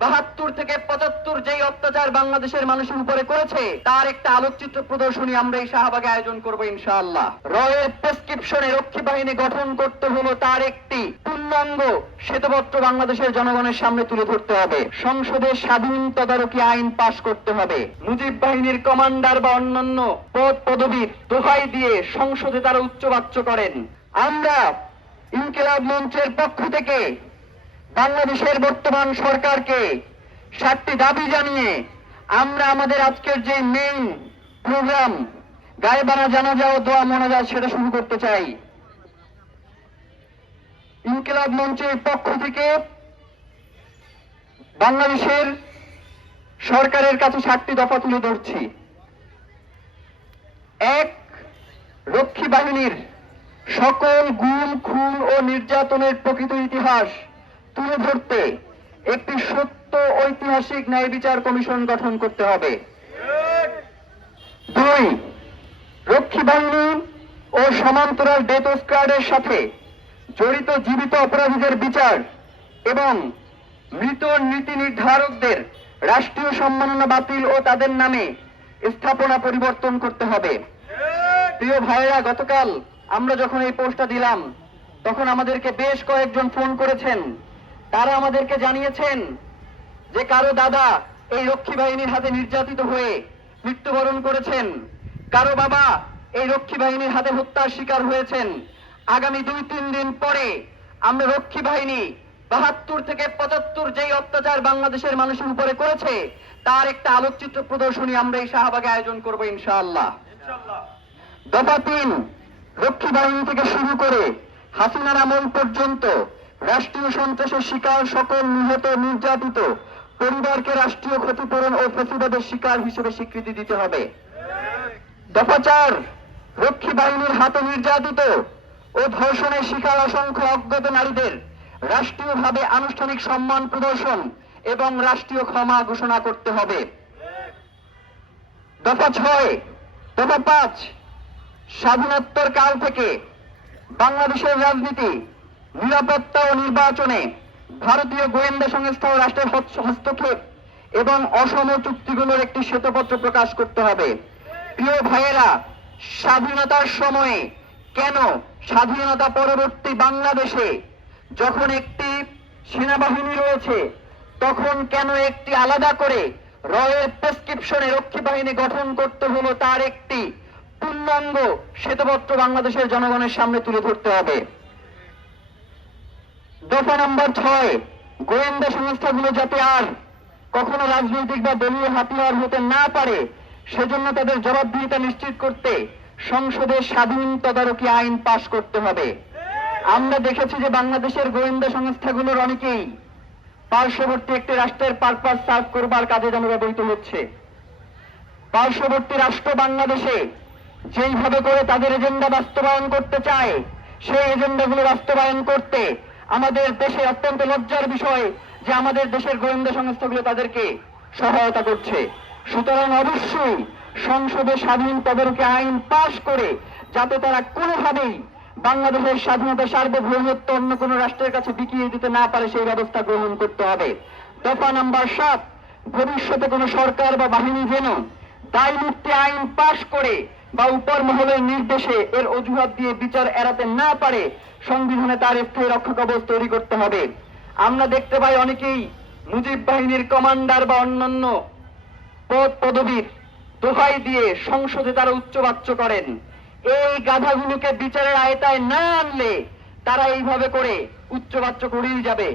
72 থেকে 75 যেই অত্যাচার বাংলাদেশের মানুষের উপরে করেছে তার একটা আলোকচিত্র প্রদর্শনী আমরা এই শাহবাগে আয়োজন করব ইনশাআল্লাহ। রয়ের প্রেসক্রিপশনে রক্ষী বাহিনী গঠন করতে হলো তার একটি পূর্ণাঙ্গ শ্বেতপত্র বাংলাদেশের জনগণের সামনে তুলে ধরতে হবে। সংসদে স্বাধীন তদারকি আইন পাশ করতে হবে। মুজিব বাহিনীর কমান্ডার বা অন্যান্য পদ পদবীর দোহাই দিয়ে সংসদে তারা উচ্চবাচ্য করেন। আমরা ইনকিলাব মঞ্চের পক্ষ থেকে বাংলাদেশের বর্তমান সরকারকে 7টি দাবি জানিয়ে আমরা আমাদের আজকের যে মেইন প্রোগ্রাম গায়েবানা জানাজা ও দোয়া মোনাজাত সেটা শুরু করতে চাই। ইনকিলাব মঞ্চের পক্ষ থেকে বাংলাদেশের সরকারের কাছে 7টি দফা তুলে ধরছি। 1. রক্ষী বাহিনীর সকল গুম খুন ও নির্যাতনের প্রকৃত ইতিহাস তুলে ধরতে একটি সত্য ঐতিহাসিক ন্যায় বিচার কমিশন গঠন করতে হবে। 2. রক্ষী বাহিনী ও সমান্তরাল ডেথ স্কোয়াডের সাথে জড়িত জীবিত অপরাধীদের বিচার এবং মৃত নীতি নির্ধারকদের রাষ্ট্রীয় সম্মাননা বাতিল ও তাদের নামে স্থাপনা পরিবর্তন করতে হবে। প্রিয় ভাইয়েরা, গতকাল আমরা যখন এই পোস্টটা দিলাম তখন আমাদেরকে বেশ কয়েকজন ফোন করেছেন। তারা আমাদেরকে জানিয়েছেন যে কারো দাদা এই রক্ষী বাহিনীর হাতে নির্যাতিত হয়ে মৃত্যুবরণ করেছেন, কারো বাবা এই রক্ষী বাহিনীর হাতে হত্যার শিকার হয়েছেন। আগামী 2-3 দিন পরে আমরা রক্ষী বাহিনী 72 থেকে 75 যেই অত্যাচার বাংলাদেশের মানুষের উপরে করেছে তার একটা আলোকচিত্র প্রদর্শনী আমরা এই শাহবাগে আয়োজন করব ইনশাআল্লাহ। দফা 3. রক্ষী বাহিনী থেকে শুরু করে হাসিনার আমল পর্যন্ত রাষ্ট্রীয় সন্ত্রাসের শিকার সকল নিহত নির্যাতিত পরিবারকে রাষ্ট্রীয় ক্ষতিপূরণ ও ফ্যাসিবাদের শিকার হিসেবে স্বীকৃতি দিতে হবে। দফা 4. রক্ষী বাহিনীর হাতে নির্যাতিত ও ধর্ষণের শিকার অসংখ্য অজ্ঞাত নারীদের রাষ্ট্রীয়ভাবে আনুষ্ঠানিক সম্মান প্রদর্শন এবং রাষ্ট্রীয় ক্ষমা ঘোষণা করতে হবে। দফা 6. দফা 5. স্বাধীনোত্তর কাল থেকে বাংলাদেশের রাজনীতি, নিরাপত্তা ও নির্বাচনে ভারতীয় গোয়েন্দা সংস্থা ও রাষ্ট্রের হস্তক্ষেপ এবং অসম চুক্তিগুলোর একটি শ্বেতপত্র প্রকাশ করতে হবে। প্রিয় ভাইয়েরা, স্বাধীনতার সময়ে কেন স্বাধীনতা পরবর্তী বাংলাদেশে যখন একটি সেনাবাহিনী রয়েছে তখন কেন একটি আলাদা করে রয়ের প্রেসক্রিপশনে রক্ষী বাহিনী গঠন করতে হলো তার একটি পূর্ণাঙ্গ শ্বেতপত্র বাংলাদেশের জনগণের সামনে তুলে ধরতে হবে। দফা নম্বর 6. গোয়েন্দা সংস্থাগুলো যাতে আর কখনো রাজনৈতিক বা দলীয় হাতিয়ার হতে না পারে সেজন্য তাদের জবাবদিহিতা নিশ্চিত করতে সংসদে স্বাধীন তদারকি আইন পাশ করতে হবে। আমরা দেখেছি যে বাংলাদেশের গোয়েন্দা সংস্থাগুলোর অনেকেই পার্শ্ববর্তী একটি রাষ্ট্রের পারপাস সার্ভ করবার কাজে যেন ব্যবহৃত হচ্ছে। পার্শ্ববর্তী রাষ্ট্র বাংলাদেশে যেইভাবে করে তাদের এজেন্ডা বাস্তবায়ন করতে চায় সেই এজেন্ডাগুলো বাস্তবায়ন করতে আমাদের দেশে অত্যন্ত লজ্জার বিষয় যে আমাদের দেশের গোয়েন্দা সংস্থাগুলো তাদেরকে সহায়তা করছে। সুতরাং অবশ্যই সংসদে স্বাধীন তদারকি আইন পাশ করে যাতে তারা কোনোভাবেই বাংলাদেশের স্বাধীনতা সার্বভৌমত্ব অন্য কোনো রাষ্ট্রের কাছে বিকিয়ে দিতে না পারে সেই ব্যবস্থা গ্রহণ করতে হবে। দফা নাম্বার 7. ভবিষ্যতে কোনো সরকার বা বাহিনী যেন দায় মুক্তি আইন পাশ করে বা উপর মহলের নির্দেশে এর অজুহাত দিয়ে বিচার এড়াতে না পারে সংবিধানে তার স্থায়ী রক্ষা কবচ তৈরি করতে হবে। আমরা দেখতে পাই অনেকেই মুজিব বাহিনীর কমান্ডার বা অন্যান্য পদ পদবীর দোহাই দিয়ে সংসদে তারা উচ্চবাচ্য করেন। এই গাধাগুলোকে বিচারের আওতায় না আনলে তারা এইভাবে করে উচ্চবাচ্য করেই যাবে।